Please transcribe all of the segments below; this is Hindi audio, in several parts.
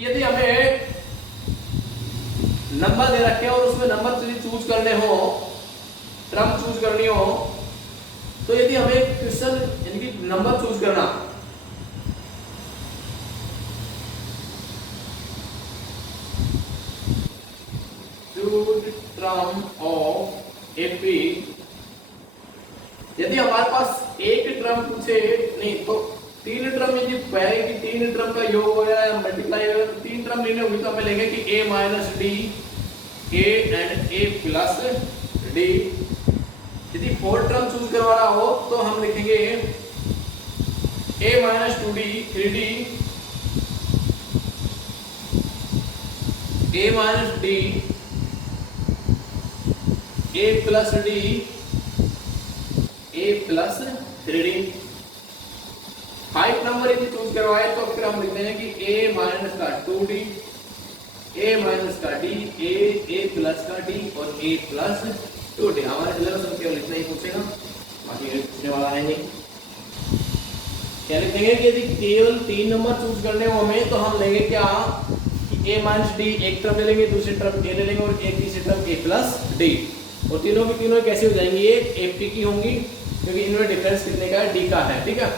यदि हमें नंबर दे रखे और उसमें नंबर चूज करने हो, टर्म चूज करनी हो, तो यदि हमें क्वेश्चन यानी कि नंबर चूज करना, टर्म ऑफ एपी, यदि हमारे पास एक टर्म पूछे, नहीं तो तीन टर्म, यदि पहले की तीन टर्म का योग हो या मल्टीप्लाई हो, तो तीन टर्म लेने होगी तो हमें लेंगे कि a minus D, a and a plus D. यदि फोर टर्म चूज करवाना हो तो हम लिखेंगे a minus two D, three D, a minus D, a plus D, a plus three D. Five number यदि चूज करवाए तो फिर हम लिखते हैं कि a माइनस का टू डी, a माइनस का डी, a प्लस का डी और a प्लस टू डी। हमारे सिलेबस में केवल इतना ही पूछेगा, बाकी पूछने वाला है नहीं। क्या लिखेंगे कि यदि केवल तीन नंबर चूज करने हो हमें तो हम लेंगे क्या कि a माइनस डी एक टर्म ले लेंगे, दूसरी टर्म a ले लेंगे और एक तीसरी टर्म a प्लस डी। और तीनों की तीनों कैसी हो जाएंगी, ये एपी की होंगी क्योंकि इनमें डिफरेंस कितने का है, डी का है। ठीक है,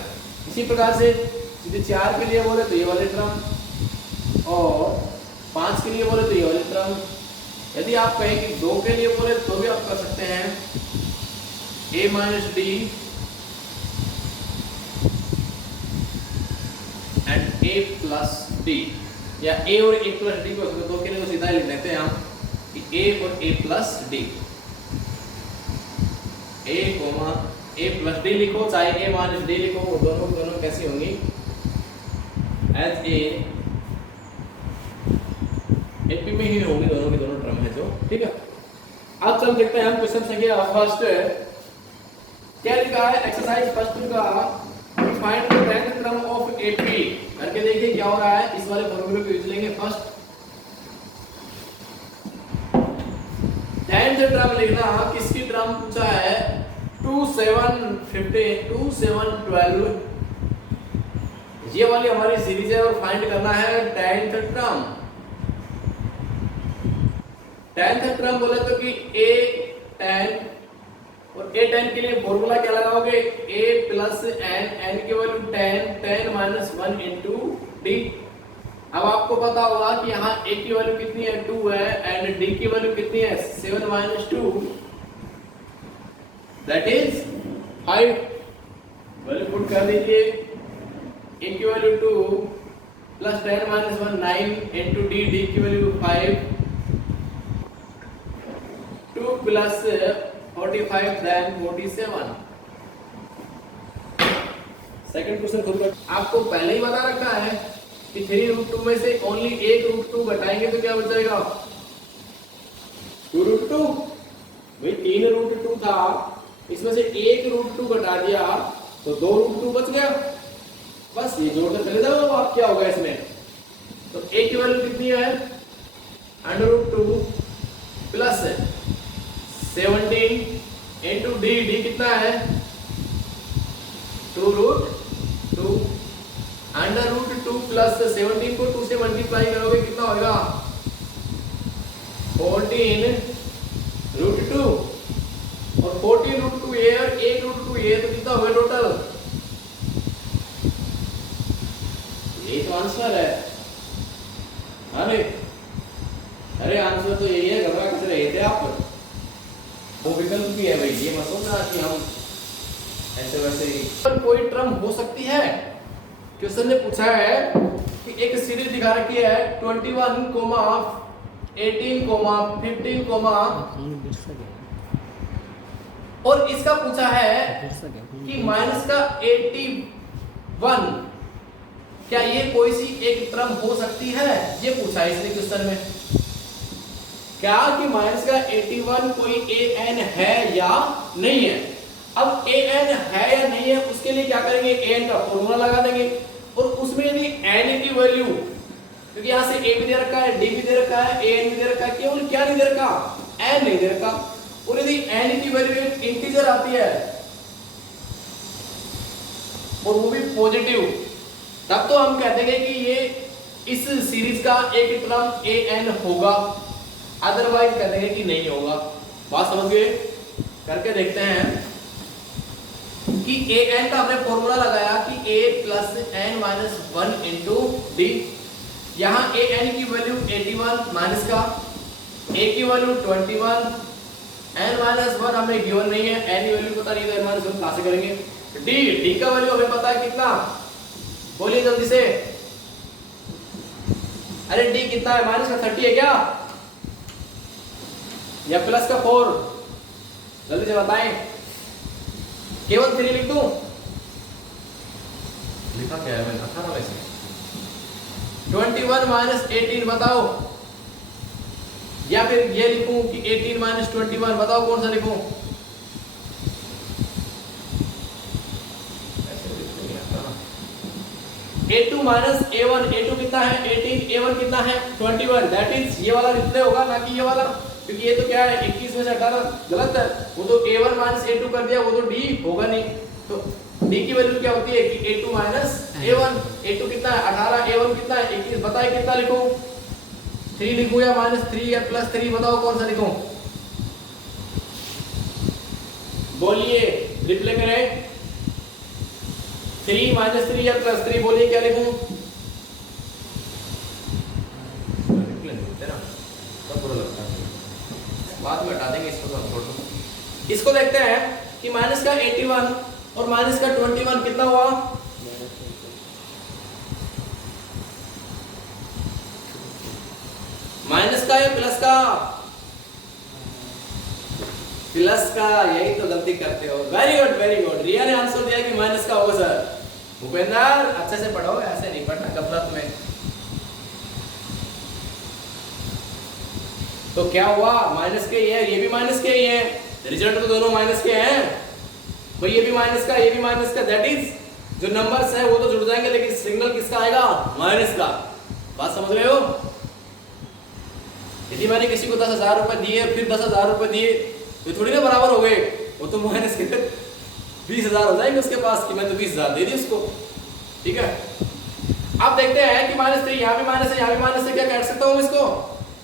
इसी प्रकार से यदि चार के लिए बोले तो ये वाले टर्म और पांच के लिए बोले तो ये वाले टर्म। यदि आप कहें कि दो के लिए बोले तो भी आप कर सकते हैं a minus D and a plus D, या a और a प्लस डी को दो के लिए सीधा लिख देते हैं हम कि a और a plus D, a plus D लिखो चाहे a माइनस डी लिखो, वो दोनों कैसी होंगी, एज एपी में ही होंगी दोनों की दोनों टर्म है जो। ठीक है, अब चल देखते हैं हम क्वेश्चन संख्या फर्स्ट। क्या लिखा है एक्सरसाइज फर्स्ट का, find the tenth term of AP. करके देखिए क्या हो रहा है, इस वाले फॉर्मूले को यूज लेंगे। फर्स्ट टेंथ टर्म लिखना, किसकी टर्म पूछा है, 2 7 15 2 7 12, ये वाली हमारी सीरीज है और फाइंड करना है टेंथ टर्म। टेंथ टर्म बोले तो कि a10, और a10 के लिए फॉर्मूला क्या लगाओगे, a प्लस n, n की वैल्यू 10, 10 माइनस 1 इंटू डी। अब आपको पता होगा कि यहाँ a की वैल्यू कितनी है, 2 है, एंड d की वैल्यू कितनी है, 7 minus 2, that is 5। Value put कर दीजिए, a की value 2 plus 10 minus 1 9 into D, D की value 5, 2 plus 45 then 47। Second question खुद कर, आपको पहले ही बता रखा है कि 3√2 में से ओनली एक √2 घटाएंगे तो क्या बच जाएगा, 2√2। भाई 3√2 था, इसमें से एक √2 घटा दिया तो 2√2 बच गया। बस ये जोड़कर चले जाओ, आप क्या होगा इसमें, तो a की वैल्यू कितनी है, √2 प्लस 17 इंटू डी, डी कितना है, 2√2, √2 प्लस 17 को 2 से मल्टीप्लाई करोगे कितना होगा, 14√2, और 14√2 ये और 1√2 ये, तो कितना होगा टोटल, ये तो आंसर है। अरे आंसर तो यही है, घबरा किस रहे थे आप, वो विकल्प भी है भाई, ये मत सोचना कि हम ऐसे वैसे ही। कोई टर्म हो सकती है, क्वेश्चन ने पूछा है कि एक सीरीज दिखा रखी है 21, 18, 15, और इसका पूछा है कि माइनस का 81, क्या ये कोई सी एक टर्म हो सकती है, ये पूछा है इसने क्वेश्चन में। क्या कि माइनस का 81 कोई an है या नहीं है। अब an है या नहीं है उसके लिए क्या करेंगे, an का फॉर्मूला लगा देंगे, और उसमें यदि n की वैल्यू, क्योंकि यहाँ से a भी दे रखा है, d भी दे रखा है, an भी दे रखा है, केवल क्या नहीं दे रखा, n नहीं दे रखा, और यदि n की वैल्यू एक इंटीजर आती है और वो भी पॉजिटिव, तब तो हम कहते हैं कि ये इस सीरीज का एक टर्म ए एन होगा, अदरवाइज कह देंगे कि नहीं होगा। बात समझ गए? करके देखते हैं कि ए एन का हमने फॉर्मूला लगाया कि A plus N minus 1 into D. यहाँ ए एन की वैल्यू 81 माइनस का, ए की वैल्यू 21, एन माइनस 1 हमें गिवन नहीं है, एन की वैल्यू पता नहीं तो एन माइनस 1 कहां से करेंगे। डी का वैल्यू हमें पता है कितना, बोलिए जल्दी से। अरे डी कितना है? माइनस का 30 है क्या या प्लस का 4? जल्दी से बताएं। केवल 3 लिख दूं? लिखा क्या है मैंने? 18 में से 21 माइनस 18 बताओ, या फिर ये लिखूं कि 18 माइनस 21, बताओ कौन सा लिखूं? A2 माइनस A1, A2 कितना है 18, A1 कितना है 21, दैट इज ये वाला रिप्ले होगा ना कि ये वाला, क्योंकि ये तो क्या है 21 में से 18 गलत है, वो तो A1 माइनस A2 कर दिया, वो तो D होगा नहीं। तो D की वैल्यू क्या होती है कि A2 माइनस A1, A2 कितना है 18, A1 कितना है 21, बताइए कितना लिखूं? 3 लिखूं या माइनस 3 या प्लस 3, बताओ कौन सा लिखूं? बोलिए, रिप्ले करें। 3 माइनस 3 या प्लस 3, बोलिए क्या लिखूं? रिप्ले नहीं होते ना, बहुत बुरा लगता है, बाद में हटा देंगे इसको, तो छोड़ो। इसको देखते हैं कि माइनस का 81 और माइनस का 21 कितना हुआ? माइनस का या प्लस का? प्लस का, यही तो गलती करते हो। वेरी गुड वेरी गुड, रिया ने आंसर दिया कि माइनस का होगा सर। भूपेंद्र अच्छे से पढ़ो, ऐसे नहीं पढ़ना गफलत में। तो क्या हुआ? माइनस के ये है, ये भी माइनस के ही है, रिजल्ट तो दोनों माइनस के हैं भाई, ये भी माइनस का, ये भी माइनस का, दैट इज जो नंबर्स है वो तो जुड़ जाएंगे, लेकिन सिग्नल किसका आएगा? माइनस का। बात समझ रहे हो? यदि मैंने किसी को 10,000 रुपए दिए फिर 10,000 रुपए दिए तो थोड़ी ना बराबर हो गए, वो तो माइनस के 20,000 हो जाएंगे उसके पास कि मैं तो 20,000 दे दी उसको। ठीक है, अब देखते हैं कि माइनस 3 यहाँ भी माइनस है, यहाँ भी माइनस है, क्या कह सकता हूँ इसको?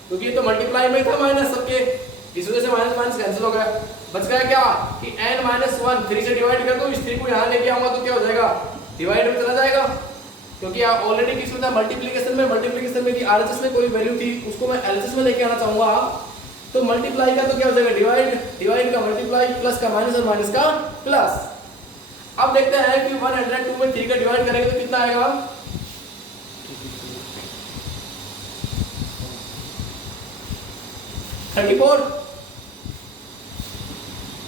क्योंकि ये तो मल्टीप्लाई में था माइनस सबके, इस वजह से माइनस माइनस कैंसिल हो गया। बच गया क्या कि n माइनस 1 3 से डिवाइड कर दो, इस 3 को यहाँ लेके आऊंगा तो क्या हो जाएगा? डिवाइड में चला जाएगा, क्योंकि आप ऑलरेडी किसमें था? मल्टीप्लिकेशन में। मल्टीप्लिकेशन में थी, आरएचएस में कोई वैल्यू थी, उसको मैं एलएचएस में लेके आना चाहूंगा, तो मल्टीप्लाई का तो क्या हो जाएगा? डिवाइड, डिवाइड का मल्टीप्लाई, प्लस का माइनस और माइनस का प्लस। अब देखते हैं कि 102 में 3 का डिवाइड करेंगे तो कितना आएगा?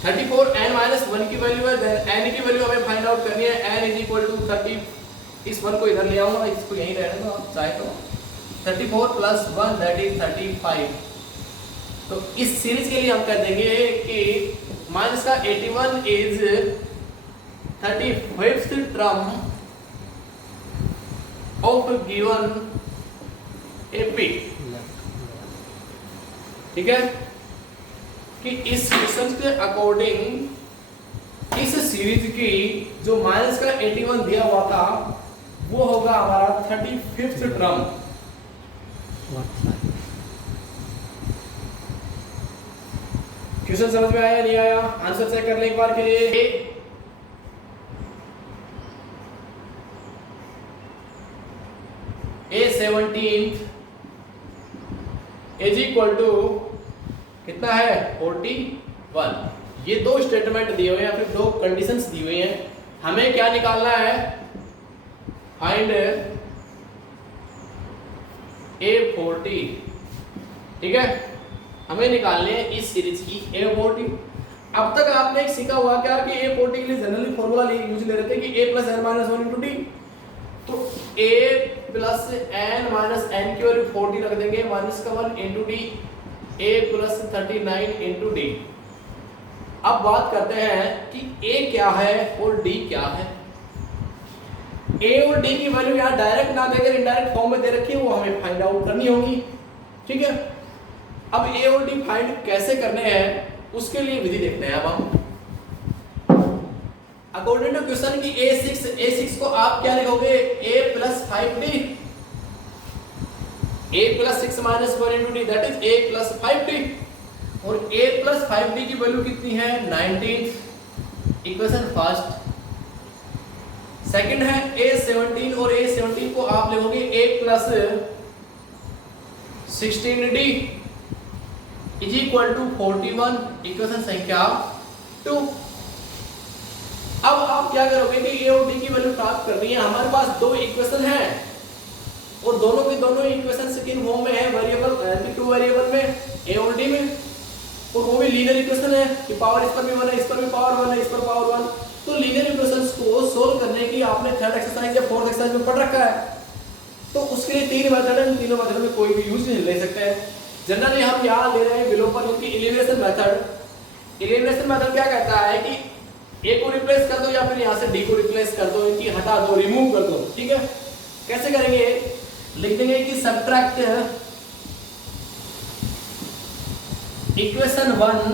34 n माइनस 1 की वैल्यू है, देन n की वैल्यू हमें फाइंड आउट करनी है। n इज इक्वल टू 30, इस 1 को इधर ले आऊंगा, इसको यहीं रहने दो आप चाहे तो। 34 प्लस 1 दैट इज 35। तो इस सीरीज के लिए हम कह देंगे कि माइनस का 81 is 35th term of given AP. ठीक है, कि इस क्वेश्चन के अकॉर्डिंग इस सीरीज की जो माइनस का 81 दिया हुआ था वो होगा हमारा 35th टर्म। क्वेश्चन समझ में आया नहीं आया? आंसर चेक कर ले एक बार के लिए। A17 इज इक्वल टू कितना है? 41। ये दो स्टेटमेंट दिए हुए हैं, फिर दो कंडीशंस दी हुई हैं, हमें क्या निकालना है? Find A40। ठीक है, हमें निकालने हैं इस सीरीज की A40। अब तक आपने एक सीखा हुआ क्या कि A40 के लिए जनरली फॉर्मूला यूज ले रहे थे कि A plus n minus 1 into D. तो A plus n minus n की वैल्यू 40 रख देंगे, माइनस का 1 into D, A plus 39 into D. अब बात करते हैं कि A क्या है और D क्या है। A और D की वैल्यू यहाँ डायरेक्ट ना देकर इनडायरेक्ट फॉर्म में दे रखी है, वो हमें फाइंड आउट करनी होगी। ठीक है, अब A और D फाइंड कैसे करने हैं उसके लिए विधि देखते हैं। अब हम अकॉर्डिंग टू क्वेश्चन की A6 को आप क्या लिखोगे? A plus 5D। a plus 6 minus 1 into D that is a plus 5d और a प्लस 5d की वैल्यू कितनी है 19 इक्वेशन फर्स्ट। सेकंड है a17 और a17 को आप लिखोगे a plus 16d is equal to 41 equation संख्या 2। अब आप क्या करोगे कि a और d की वैल्यू प्राप्त करनी है। हमारे पास दो इक्वेशन है और दोनों के दोनों इक्वेशन किन फॉर्म में है, वेरिएबल टू वेरिएबल में a और d में, और वो भी लीनियर इक्वेशन है कि पावर इस पर भी 1 है, इस पर भी पावर 1 है, इस पर पावर 1। तो लीनियर इक्वेशंस को सोल्व करने की आपने थर्ड एक्सरसाइज या फोर्थ एक्सरसाइज में पढ़ रखा है। तो उसके लिए तीन मेथड है, तीनों मेथड में कोई भी यूज ले सकते हैं। जनरली हम यहाँ ले रहे हैं विलोपन यानी कि एलिमिनेशन मेथड। एलिमिनेशन मेथड क्या कहता है कि a को रिप्लेस कर दो या फिर यहाँ से d को रिप्लेस कर दो, इनकी हटा दो, रिमूव कर दो। ठीक है, कैसे करेंगे, लिख देंगे कि सबट्रैक्ट इक्वेशन 1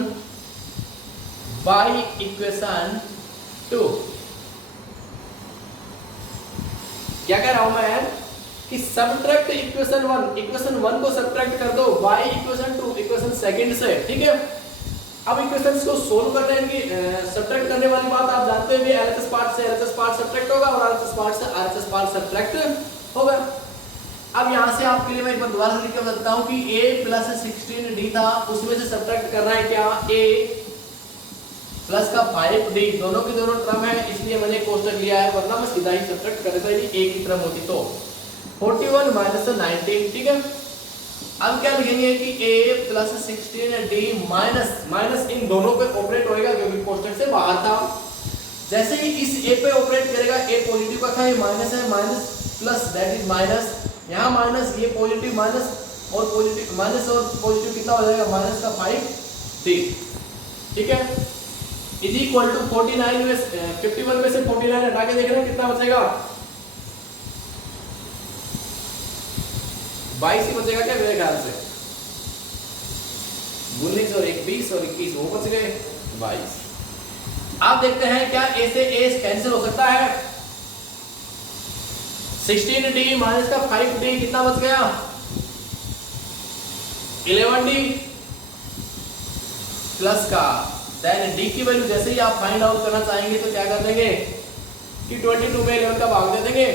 बाई इक्वेशन 2। क्या कह रहा हूं मैं कि सबट्रैक्ट इक्वेशन 1 को सबट्रैक्ट कर दो बाई इक्वेशन 2 इक्वेशन सेकंड से। ठीक है, अब इक्वेशंस को सोल्व करने की सबट्रैक्ट करने वाली बात आप जानते हैं, एलएचएस पार्ट से एलएचएस पार्ट सबट्रैक्ट होगा और आरएचएस पार्ट से आरएचएस पार्ट सबट्रैक्ट होगा। अब यहां से आपके लिए मैं एक बार दोबारा लिख के बताता हूं कि a प्लस 16d था, उसमें से सबट्रैक्ट करना है क्या, a प्लस का 5d, दोनों के दोनों टर्म है इसलिए मैंने कोष्टक लिया है, वरना मैं सीधा ही सबट्रैक्ट कर देता यदि a की टर्म होती तो 41 माइनस 19। ठीक है, अब क्या लिखेंगे कि a plus 16d minus minus इन दोनों पे ऑपरेट होएगा क्योंकि कोष्टक से बाहर था। जैसे ही इस a पे ऑपरेट करेगा, a पॉजिटिव का था, ये माइनस है, minus plus that is minus, यहाँ माइनस, ये पॉजिटिव माइनस और पॉजिटिव माइनस और पॉजिटिव कितना हो जाएगा माइनस का 5d। ठीक है, इज इक्वल टू 49 में 51 में से 49 हटा के देख रहे हैं कितना बचेगा, 22 ही बचेगा क्या मेरे ख्याल से, 19 और 20 और 21 वो बच गए 22। आप देखते हैं क्या a से a कैंसिल हो सकता है, 16d माइनस का 5d कितना बच गया 11d प्लस का देन d की वैल्यू जैसे ही आप फाइंड आउट करना चाहेंगे तो क्या कर देंगे कि 22 में 11 का भाग दे देंगे।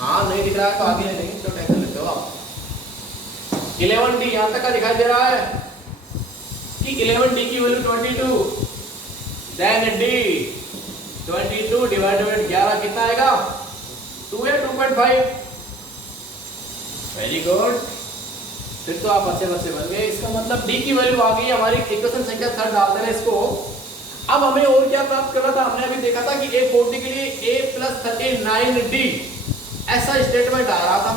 हाँ नहीं दिख रहा है तो आगे नहीं तो टेंशन लेते हो आप। 11d यहां तक का दिखाई दे रहा है कि 11d की value 22 then d 22 divided by 11 कितना आएगा 2 या 2.5। वेरी गुड, फिर तो आप अच्छे बच्चे बन गए। इसका मतलब d की वैल्यू आ गई हमारी इक्वेशन संख्या 3 डाल देना इसको। अब हमें और क्या प्राप्त करना था, हमने अभी देखा था कि a40 के लिए a प्लस 39d ऐसा स्टेटमेंट आ रहा था।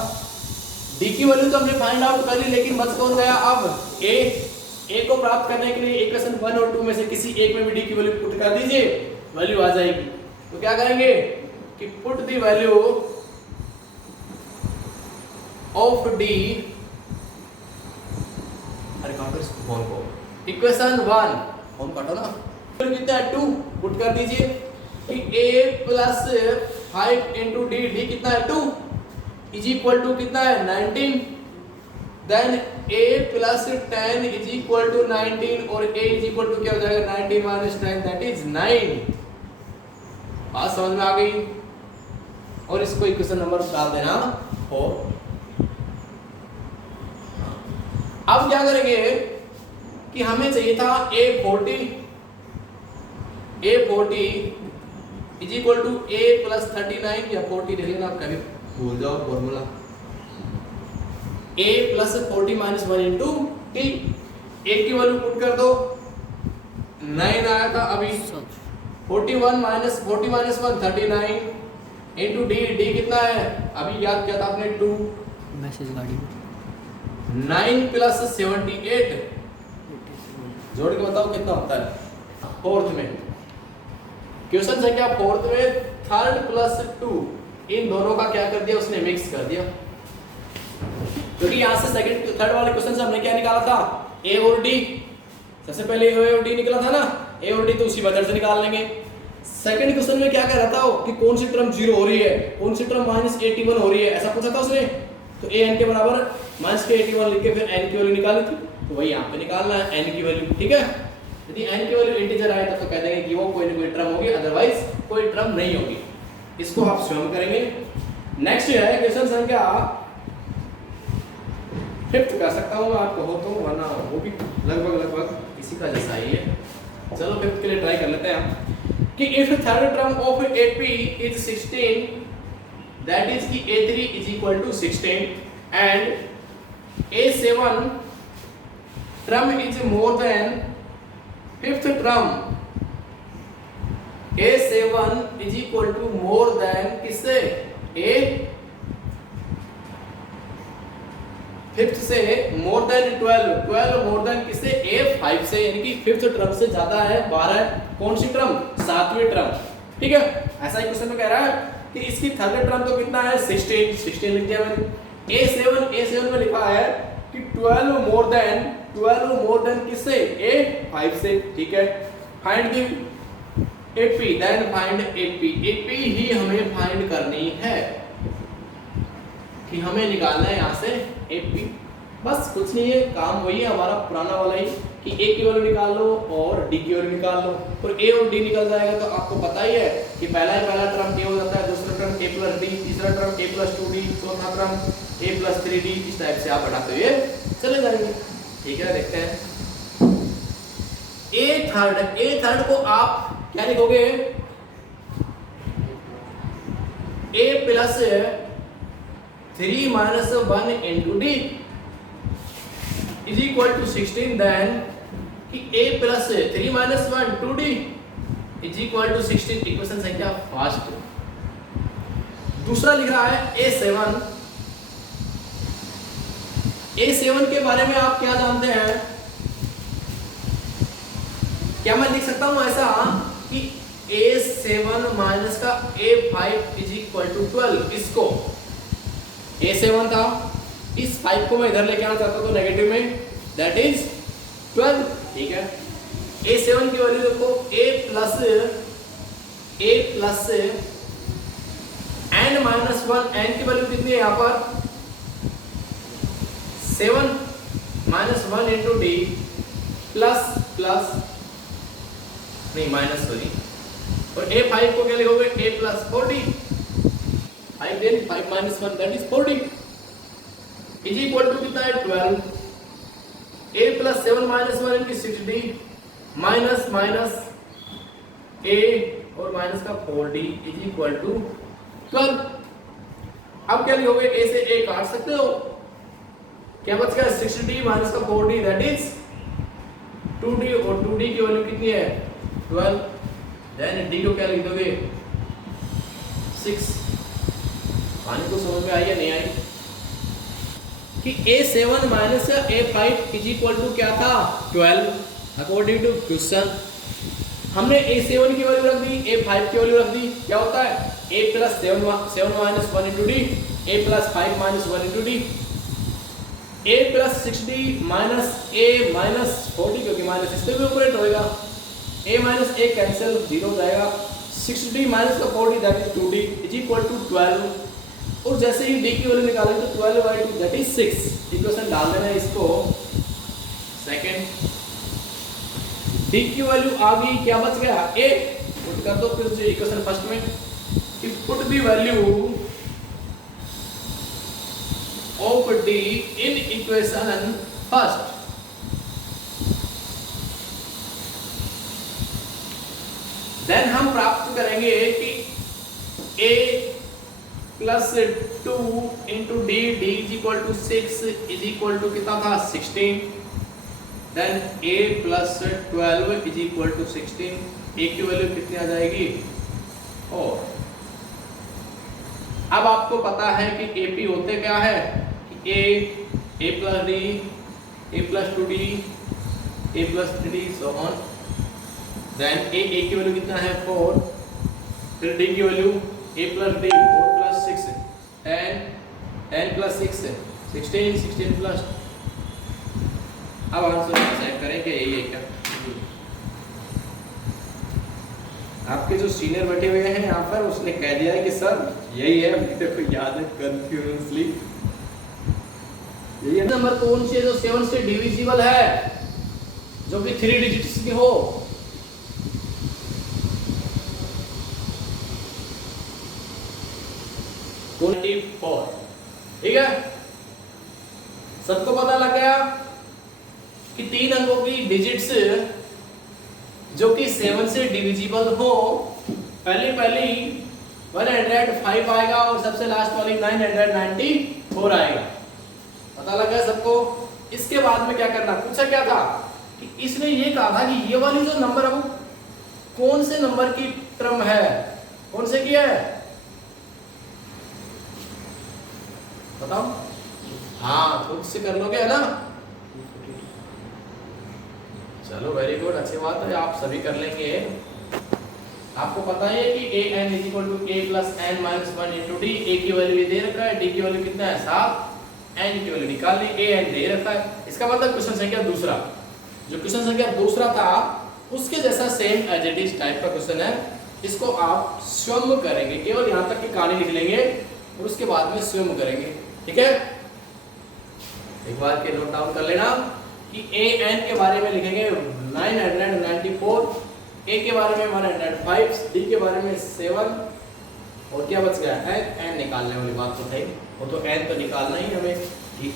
d की वैल्यू तो हमने फाइंड आउट कर ली, लेकिन बच कौन गया अब a को प्राप्त करने के लिए इक्वेशन 1 और 2 में से किसी एक में भी d की वैल्यू पुट कर दीजिए, वैल्यू आ जाएगी। तो क्या करेंगे कि put the value of d, अरे काटो इस फॉर्म को, इक्वेशन 1 फॉर्म काटो ना, कितना है 2 पुट कर दीजिए कि a plus 5 into D, D कितना है 2 इज इक्वल टू कितना है 19, then a plus 10 is equal to 19 और a इज इक्वल टू क्या हो जाएगा 19 माइनस 10 दैट इज 9। बात समझ में आ गई, और इसको इक्वेशन नंबर डाल देना 4। अब क्या करेंगे कि हमें चाहिए था a40 is equal to a plus 39 या 40 लिख लेना, आप कभी भूल जाओ formula, a plus 40 minus 1 into T. a की वैल्यू पुट कर दो 9 आया था अभी, 41 minus 40 minus 1 39 into D, D कितना है अभी याद किया था आपने 2, मैसेज गाड़ी 9 प्लस 78 जोड़ के बताओ कितना होता है फोर्थ में, क्वेश्चन संख्या फोर्थ में 3 प्लस 2 इन दोनों का क्या कर दिया उसने मिक्स कर दिया, क्योंकि यहां से सेकंड थर्ड वाले क्वेश्चन से हमने क्या निकाला था a और d, सबसे पहले a और d निकला था ना, a और d तो उसी मेथड से निकाल लेंगे। सेकंड क्वेश्चन में क्या कह रहा था कि कौन सी टर्म 0 हो रही है, कौन सी टर्म -81 हो रही है, ऐसा पूछा था उसने। तो ए एन के बराबर माइनस के 81 लिख के फिर एन की वैल्यू निकाली थी, तो वही यहाँ पे निकालना है एन की वैल्यू। ठीक है, यदि एन की वैल्यू इंटीजर आए तब तो कह देंगे कि वो कोई ना कोई टर्म होगी, अदरवाइज कोई टर्म नहीं होगी। इसको आप स्वयं करेंगे। नेक्स्ट है क्वेश्चन संख्या 5 कर सकता हूँ आप कहो तो, वरना वो भी लगभग इसी का जैसा ही है। चलो 5 के लिए ट्राई कर लेते हैं कि if third term of AP is 16, that is कि A3 is equal to 16 and A7 term is more than fifth term A7 is equal to more than किससे, A फिफ्थ से मोर देन 12 मोर देन किससे, A5 से, यानी कि फिफ्थ टर्म से ज्यादा है 12, कौन सी टर्म, 7वीं टर्म। ठीक है, ऐसा ही क्वेश्चन में कह रहा है कि इसकी थर्ड टर्म तो कितना है 16 लिख दिया मैंने। A7 में लिखा है कि 12 मोर देन किससे, A5 से। ठीक है, find the AP, then find AP ही हमें फाइंड करनी है कि हमें निकालना है यहाँ से AP। बस कुछ नहीं है, काम वही है हमारा पुराना वाला ही कि A की वैल्यू निकाल लो और D की वैल्यू निकाल लो, और A और D निकल जाएगा। तो आपको पता ही है कि पहला टर्म A हो जाता है, दूसरा टर्म A प्लस D, तीसरा टर्म A प्लस 2D, चौथा टर्म A प्लस 3D। इस टाइप से आप बढ़ाते हुए चले जाएंगे। ठीक है, देखते हैं A थर्ड को आप क्या लिखोगे, A plus 3 minus 1 into D is equal to 16, then कि A plus 3 minus 1 2D is equal to 16। Equation संख्या फर्स्ट। दूसरा लिख रहा है A7 के बारे में आप क्या जानते हैं, क्या मैं लिख सकता हूं ऐसा कि A7 माइनस का A5 इज इक्वल टू 12। इसको A7 था, इस 5 को मैं इधर लेके आना चाहता हूं तो नेगेटिव में, दैट इज 12। ठीक है, A7 की वैल्यू देखो, A plus n minus 1, n की वैल्यू कितनी है यहाँ पर 7 माइनस 1 इंटू D प्लस नहीं माइनस, सॉरी, और A5 को क्या लिखोगे, A plus 4D, 5 then 5 minus 1 that is 4D is equal to कितना है 12। A प्लस 7 माइनस 1 इनकी 6D माइनस A और माइनस का 4D इज इक्वल टू 12। अब क्या लिखोगे, A से A काट सकते हो, क्या बच गया 6D माइनस का 4D दैट इज 2D, और 2D की वैल्यू कितनी है 12। देन D को क्या लिख दोगे 6। पानी को समझ में आई या नहीं आई कि A7 minus A5 is equal to क्या था 12 अकॉर्डिंग टू क्वेश्चन। हमने A7 की वैल्यू रख दी, A5 की वैल्यू रख दी, क्या होता है A plus 7 minus 1 into D, A plus 5 minus 1 into D, A plus 6D minus A minus 4D, क्योंकि माइनस इससे भी ऑपरेट होएगा, A माइनस A कैंसिल 0 हो जाएगा, 6D माइनस का 4D that is 2D is equal to 12। और जैसे ही D की वैल्यू निकालेंगे तो 12/2 दैट इज 6। इक्वेशन डाल देना है इसको सेकंड। D की वैल्यू आ गई, क्या बच गया A, पुट कर दो फिर से इक्वेशन फर्स्ट में कि put the value of D in equation first. Then हम प्राप्त करेंगे कि A plus 2 into D is equal to 6 is equal to कितना था 16। Then A plus 12 is equal to 16, A की वैल्यू कितनी आ जाएगी 4। अब आपको पता है कि AP होते क्या है कि A plus D, A plus 2D, A plus 3D so on. Then A की वैल्यू कितना है 4, फिर D की value A plus D 4 plus 6 10 plus 6 16 plus. अब आंसर चेक करें कि यही है क्या। आपके जो सीनियर बैठे हुए हैं यहाँ पर उसने कह दिया है कि सर यही है, मुझे को याद है कंफ्यूजनली। ये नंबर कौन सी है जो 7 से डिविजिबल है, जो कि 3 डिजिट्स की हो? कौन? 24। ठीक है, सबको पता लग गया कि 3 अंकों की डिजिट्स जो कि 7 से डिविजिबल हो, पहली 105 आएगा और सबसे लास्ट वाली 994 आएगा। पता लग गया सबको? इसके बाद में क्या करना, पूछा क्या था कि इसने ये कहा था कि ये वाली जो नंबर है वो कौन से नंबर की टर्म है, कौन से की है बताओ? हाँ, खुद से कर लोगे है ना? चलो वेरी गुड, अच्छी बात है, आप सभी कर लेंगे। आपको पता है कि a n = a + n - 1 * d। a की वैल्यू दे रखा है, d की वैल्यू कितना है 7, n की वैल्यू निकालनी, a n दे रखा है। इसका मतलब क्वेश्चन संख्या दूसरा, जो क्वेश्चन संख्या दूसरा था उसके जैसा same as it is type का क्वेश्चन है। इसको आप स्वयं करेंगे, केवल यहाँ तक की कहानी लिख लेंगे और उसके बाद में स्वयं करेंगे। ठीक है, एक बार के नोट डाउन कर लेना कि a n के बारे में लिखेंगे 994, a के बारे में 105, d के बारे में 7 और क्या बच गया n निकालने वाली बात तो थी, वो तो n तो निकालना ही हमें कि